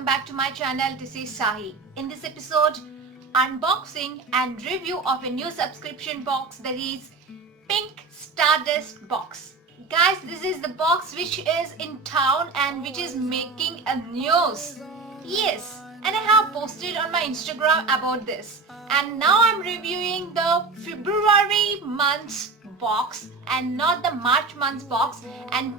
welcome back to my channel. This is Sahi. In this episode, unboxing and review of a new subscription box, that is Pink Stardust box. Guys, this is the box which is in town and which is making a news. Yes, and I have posted on my Instagram about this. And now I'm reviewing the February month's box and not the March month's box. And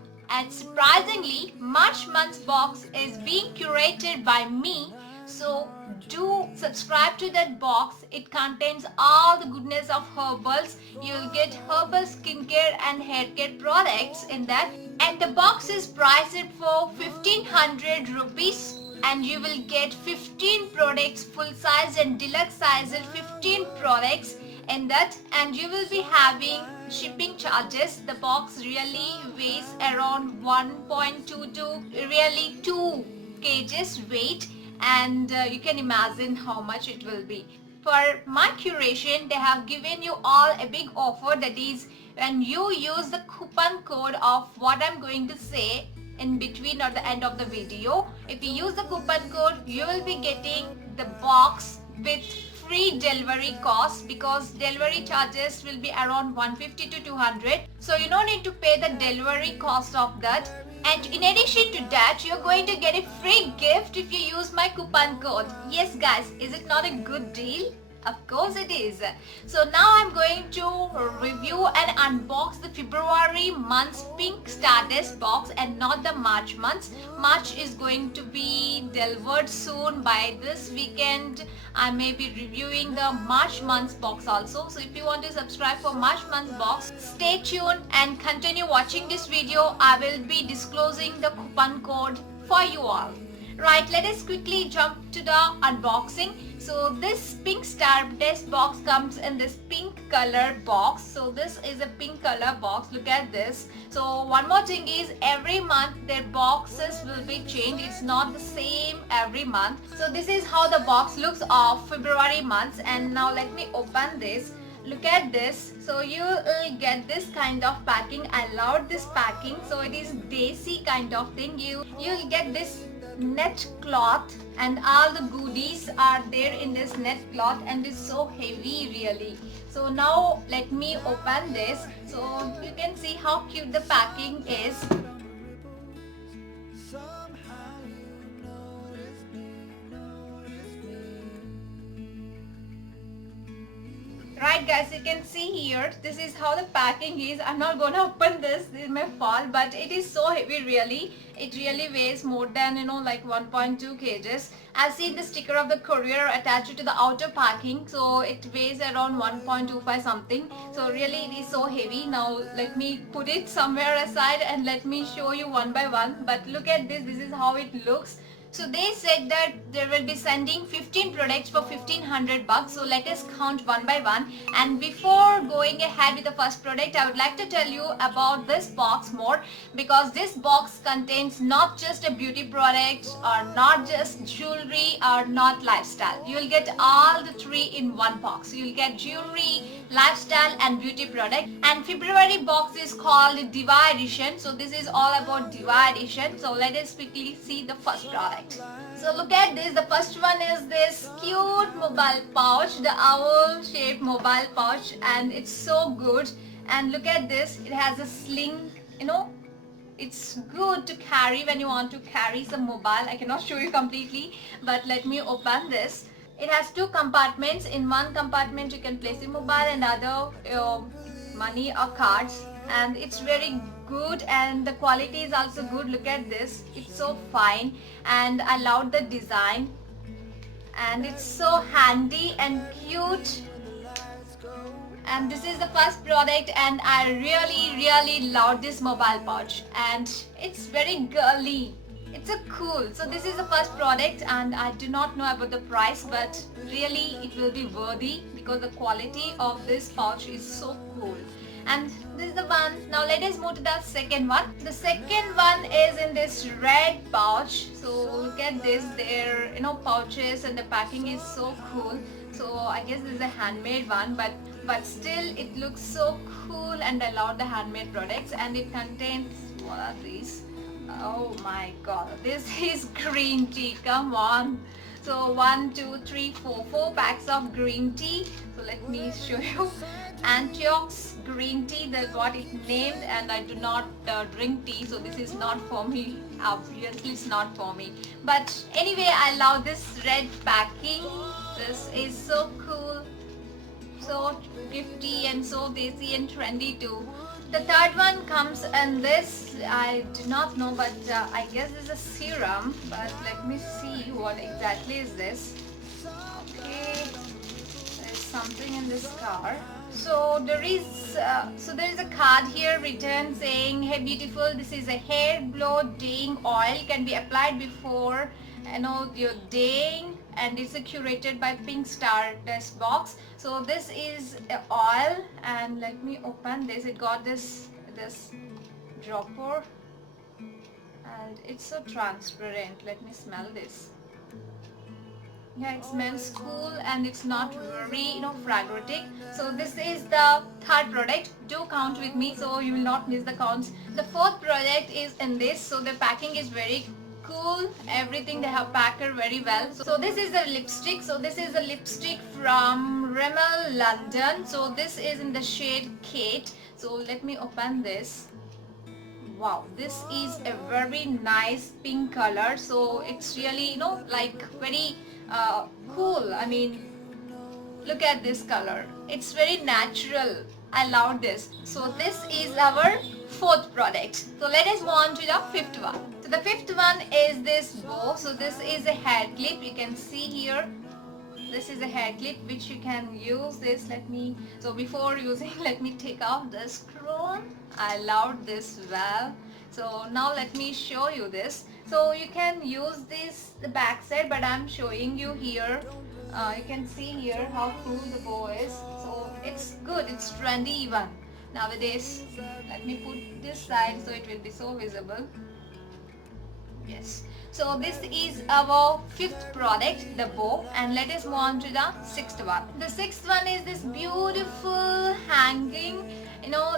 surprisingly, March month's box is being curated by me. So do subscribe to that box. It contains all the goodness of herbals. You'll get herbal skincare and hair care products in that. And the box is priced for 1500 rupees. And you will get 15 products, full size and deluxe size, 15 products in that, and you will be having shipping charges. The box really weighs around 1.2 to really 2 kgs weight, and you can imagine how much it will be. For my curation, they have given you all a big offer, that is when you use the coupon code of what I'm going to say in between or the end of the video. If you use the coupon code, you will be getting the box with free delivery cost, because delivery charges will be around 150 to 200. So you don't need to pay the delivery cost of that. And in addition to that, you're going to get a free gift if you use my coupon code. Yes guys, is it not a good deal? Of course it is. So now I'm going to review and unbox the February month's Pink Stardust box and not the March month's. March is going to be delivered soon. By this weekend I may be reviewing the March month's box also. So if you want to subscribe for March month's box, stay tuned and continue watching this video. I will be disclosing the coupon code for you all. Right, let us quickly jump to the unboxing. So this Pink Stardust box comes in this pink color box. So this is a pink color box. Look at this. So one more thing is, every month their boxes will be changed. It's not the same every month. So this is how the box looks of February months. And now let me open this. Look at this. So you will get this kind of packing. I love this packing. So it is desi kind of thing. You'll get this net cloth and all the goodies are there in this net cloth, and it's so heavy really. So now let me open this. So you can see how cute the packing is. Right guys, you can see here, this is how the packing is. I'm not gonna open this is my fault, but it is so heavy really. It really weighs more than like 1.2 kgs. I see the sticker of the courier attached to the outer packing, so it weighs around 1.25 something. So really it is so heavy. Now let me put it somewhere aside and let me show you one by one. But look at this, this is how it looks. So they said that they will be sending 15 products for 1500 bucks. So let us count one by one. And before going ahead with the first product, I would like to tell you about this box more, because this box contains not just a beauty product or not just jewelry or not lifestyle. You will get all the three in one box. You will get jewelry, lifestyle and beauty product. And February box is called Diva Edition. So this is all about Diva Edition. So let us quickly see the first product. So look at this. The first one is this cute mobile pouch, the owl shaped mobile pouch, and it's so good. And look at this, it has a sling, it's good to carry when you want to carry some mobile. I cannot show you completely, but let me open this. It has two compartments. In one compartment you can place your mobile and other money or cards, and it's very good and the quality is also good. Look at this, it's so fine and I love the design, and it's so handy and cute. And this is the first product, and I really love this mobile pouch, and it's very girly. It's a cool. So this is the first product, and I do not know about the price, but really it will be worthy because the quality of this pouch is so cool. And this is the one. Now let us move to the second one. The second one is in this red pouch. So look at this, their pouches, and the packing is so cool. So I guess this is a handmade one, but still it looks so cool, and I love the handmade products. And it contains, what are these? Oh my god, this is green tea, come on. So 4 packs of green tea. So let me show you. Antiox green tea, that's what it named, and I do not drink tea, so this is not for me. Obviously it's not for me. But anyway, I love this red packing. This is so cool, so gifty and so desi and trendy too. The third one comes in this, I do not know, but I guess this is a serum, but let me see what exactly is this. Okay, there's something in this card. So there is a card here written saying, "Hey beautiful, this is a hair glow daying oil, can be applied before your daying, and it's curated by Pink Stardust Box." So this is oil, and let me open this. It got this dropper, and it's so transparent. Let me smell this. Yeah, it smells cool and it's not very fragrantic. So this is the third product. Do count with me so you will not miss the counts. The fourth product is in this. So the packing is very cool. Everything they have packed very well. So this is the lipstick. So this is the lipstick from Rimmel London. So this is in the shade Kate. So let me open this. Wow, this is a very nice pink color. So it's really like very cool. I mean, look at this color, it's very natural. I love this. So this is our fourth product. So let us move on to the fifth one. So the fifth one is this bow. So this is a hair clip, you can see here. This is a hair clip which you can use this. So before using, let me take off this crown. I love this well. So now let me show you this. So you can use this the back side, but I'm showing you here. You can see here how cool the bow is. So it's good, it's trendy even nowadays. Let me put this side so it will be so visible. Yes. So this is our fifth product, the bow, and let us move on to the sixth one. The sixth one is this beautiful hanging.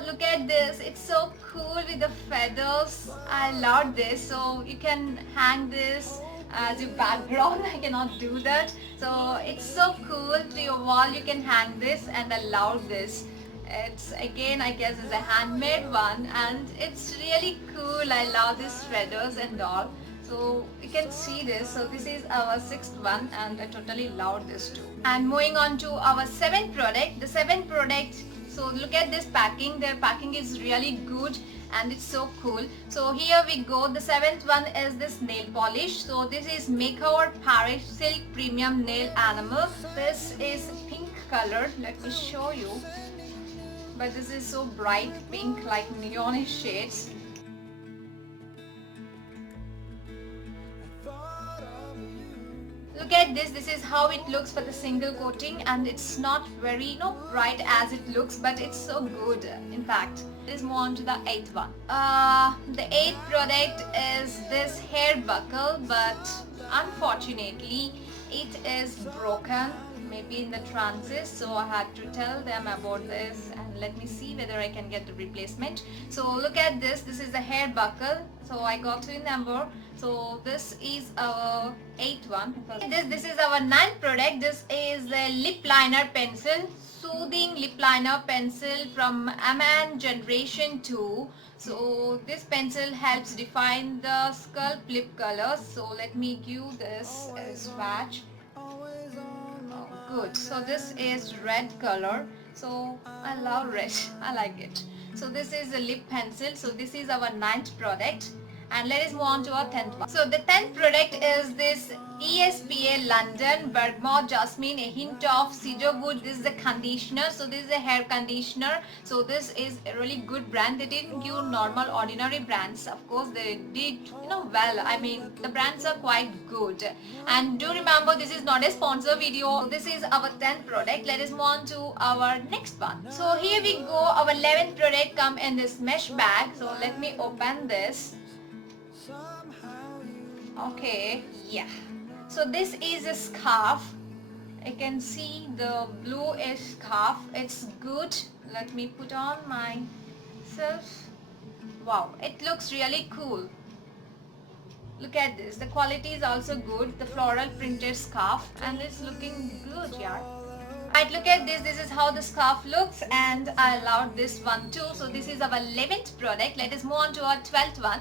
Look at this. It's so cool with the feathers. I love this. So you can hang this as your background. I cannot do that. So it's so cool. To your wall you can hang this, and I love this. It's again, I guess it's a handmade one, and it's really cool. I love these feathers and all. So you can see this. So this is our sixth one, and I totally love this too. And moving on to our seventh product. The seventh product, so look at this packing. Their packing is really good and it's so cool. So here we go. The seventh one is this nail polish. So this is Makeover Paris Silk Premium Nail Enamel. This is pink color. Let me show you. But this is so bright pink, like neonish shades. Look at this. This is how it looks for the single coating, and it's not very bright as it looks, but it's so good. In fact, let's move on to the eighth one. The eighth product is this hair buckle, but unfortunately it is broken, maybe in the transit, so I had to tell them about this, and let me see whether I can get the replacement. So look at this. This is the hair buckle. So I got 3 number. So this is our 8th one. This is our 9th product. This is a lip liner pencil, soothing lip liner pencil from Aman Generation 2. So this pencil helps define the sculpt lip colors. So let me give this a swatch. Good. So this is red color. So I love red. I like it. So this is a lip pencil. So this is our 9th product. And let us move on to our 10th one. So the 10th product is this ESPA London Bergamot Jasmine, a hint of cedarwood. This is a conditioner. So this is a hair conditioner. So this is a really good brand. They didn't give normal ordinary brands. Of course they did well. I mean, the brands are quite good. And do remember, this is not a sponsor video. So this is our 10th product. Let us move on to our next one. So here we go. Our 11th product come in this mesh bag. So let me open this. Okay, yeah. So this is a scarf. I can see the bluish scarf. It's good. Let me put on myself. Wow, it looks really cool. Look at this. The quality is also good. The floral printed scarf and it's looking good, yeah. Right, look at this. This is how the scarf looks and I loved this one too. So this is our 11th product. Let us move on to our 12th one.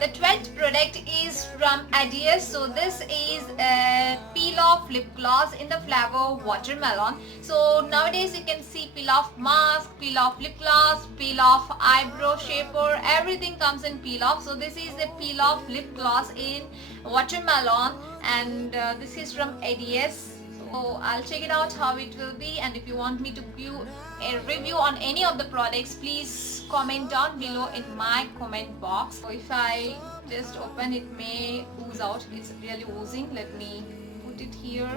The 12th product is from Adidas. So this is a peel off lip gloss in the flavor watermelon. So nowadays you can see peel off mask, peel off lip gloss, peel off eyebrow shaper, everything comes in peel off. So this is a peel off lip gloss in watermelon and this is from Adidas. So I'll check it out how it will be, and if you want me to give a review on any of the products, please comment down below in my comment box. So if I just open, it may ooze out. It's really oozing. Let me put it here.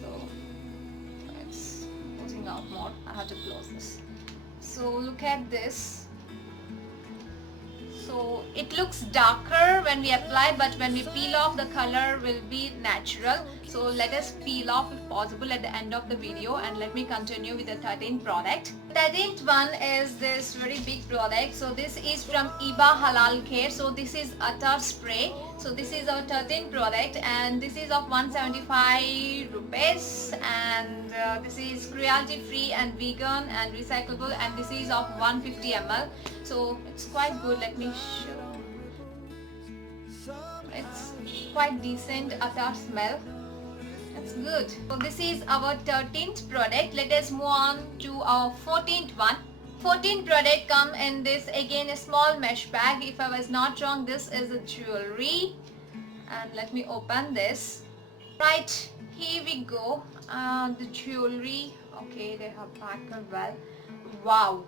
So it's oozing out more. I have to close this. So look at this. So it looks darker when we apply, but when we peel off, the color will be natural. So let us peel off if possible at the end of the video, and let me continue with the 13th product. The 13th one is this very big product. So this is from Iba Halal Care. So this is attar spray. So this is our 13th product and this is of 175 rupees, and this is cruelty free and vegan and recyclable, and this is of 150 ml. So it's quite good. Let me show. It's quite decent attar smell. It's good. So this is our 13th product. Let us move on to our 14th one. 14th product come in this, again a small mesh bag. If I was not wrong, this is a jewelry, and let me open this. Right, here we go. The jewelry. Okay, they have packed it well. Wow,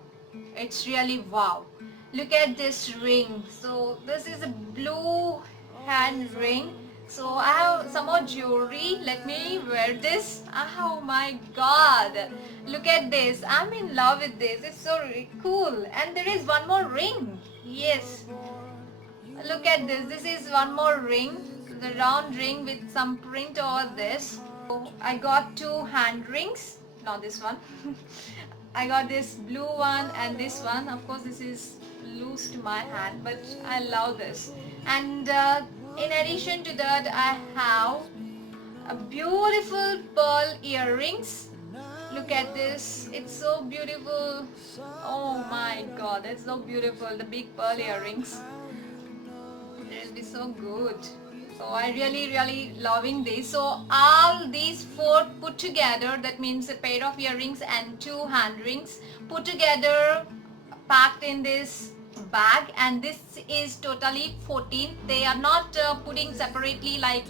it's really wow. Look at this ring. So this is a blue hand ring. So I have some more jewelry. Let me wear this. Oh my god, look at this. I'm in love with this. It's so really cool. And there is one more ring. Yes, look at this. This is one more ring, the round ring with some print over this. So I got two hand rings, not this one. I got this blue one and this one. Of course this is loose to my hand, but I love this. And in addition to that, I have a beautiful pearl earrings. Look at this. It's so beautiful. Oh my god, it's so beautiful. The big pearl earrings. It will be so good. So I really loving this. So all these four put together, that means a pair of earrings and two hand rings put together, packed in this bag, and this is totally 14. They are not putting separately like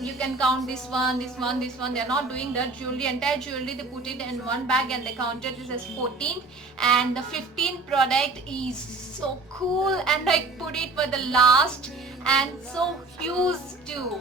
you can count this one. They are not doing that. Jewelry, entire jewelry, they put it in one bag and they counted this as 14. And the 15th product is so cool, and I put it for the last, and so huge too.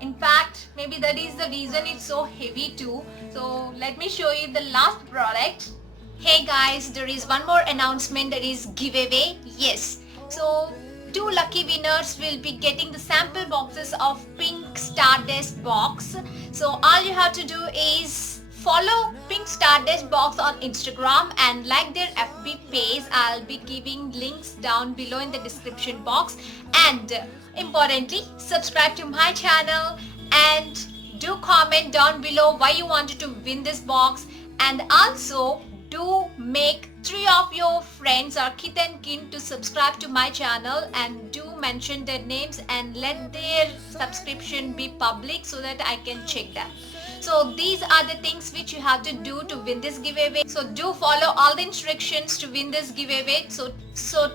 In fact, maybe that is the reason it's so heavy too. So let me show you the last product. Hey guys, there is one more announcement, that is giveaway. Yes, so 2 lucky winners will be getting the sample boxes of Pink Stardust box. So all you have to do is follow Pink Stardust box on Instagram and like their FB page. I'll be giving links down below in the description box, and importantly, subscribe to my channel and do comment down below why you wanted to win this box, and also do make 3 of your friends or kith and kin to subscribe to my channel, and do mention their names and let their subscription be public so that I can check them. So these are the things which you have to do to win this giveaway. So do follow all the instructions to win this giveaway. So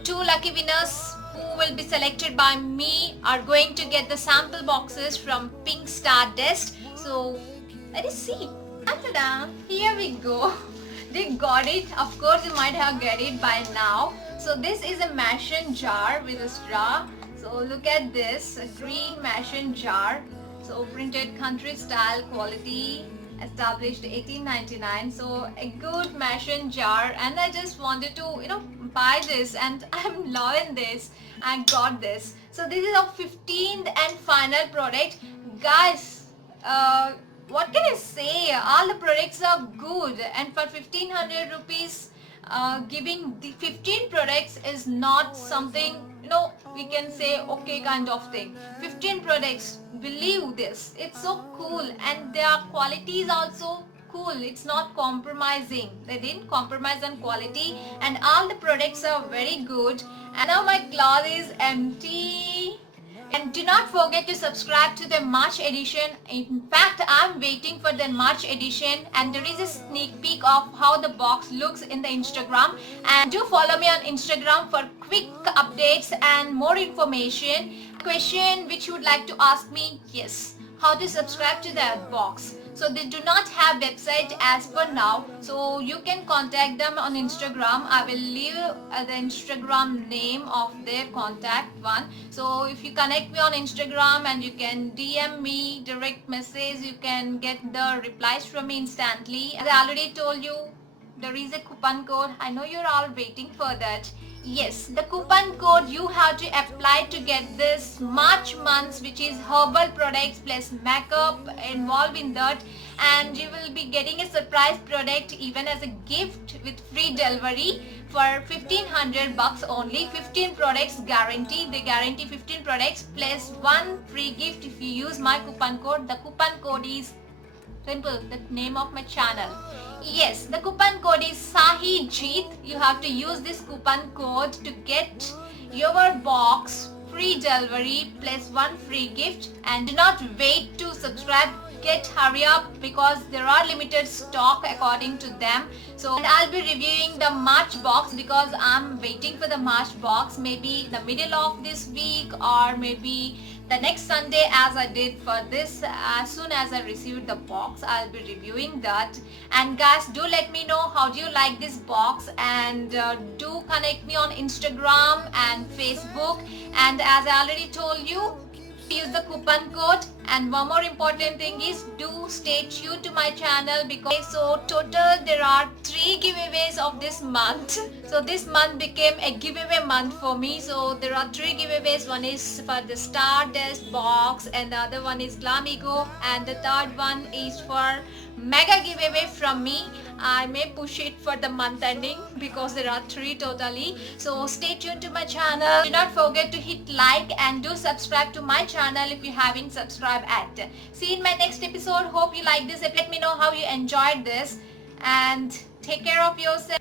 2 lucky winners who will be selected by me are going to get the sample boxes from Pink Stardust. So let us see. Ta-da! Here we go. They got it. Of course you might have get it by now. So this is a mason jar with a straw. So look at this, a green mason jar. So printed country style, quality, established 1899. So a good mason jar, and I just wanted to buy this, and I'm loving this. I got this. So this is our 15th and final product, guys. What can I say? All the products are good, and for 1500 rupees, giving the 15 products is not something we can say okay kind of thing. 15 products, believe this, it's so cool, and their quality is also cool. It's not compromising. They didn't compromise on quality, and all the products are very good. And now my closet is empty. And do not forget to subscribe to the March edition. In fact, I'm waiting for the March edition, and there is a sneak peek of how the box looks in the Instagram. And do follow me on Instagram for quick updates and more information. Question which you would like to ask me, yes, how to subscribe to that box. So they do not have website as per now, so you can contact them on Instagram. I will leave the Instagram name of their contact one. So if you connect me on Instagram and you can DM me direct message, you can get the replies from me instantly. As I already told you, there is a coupon code. I know you're all waiting for that. Yes, the coupon code you have to apply to get this March month, which is herbal products plus makeup involved in that, and you will be getting a surprise product even as a gift with free delivery for 1500 bucks only. 15 products guarantee. They guarantee 15 products plus one free gift if you use my coupon code. The coupon code is simple, the name of my channel. Yes, the coupon code is SahiJeet. You have to use this coupon code to get your box free delivery plus one free gift. And do not wait to subscribe. Hurry up, because there are limited stock according to them. So, and I'll be reviewing the March box because I'm waiting for the March box, maybe the middle of this week or maybe the next Sunday, as I did for this. As soon as I received the box, I'll be reviewing that. And guys, do let me know how do you like this box, and do connect me on Instagram and Facebook. And as I already told you, use the coupon code. And one more important thing is, do stay tuned to my channel, because so total there are 3 giveaways of this month. So this month became a giveaway month for me. So there are 3 giveaways. One is for the Stardust box, and the other one is Glamigo, and the third one is for mega giveaway from me. I may push it for the month ending because there are 3 totally. So stay tuned to my channel. Do not forget to hit like and do subscribe to my channel if you haven't subscribed yet. See you in my next episode. Hope you like this. Let me know how you enjoyed this, and take care of yourself.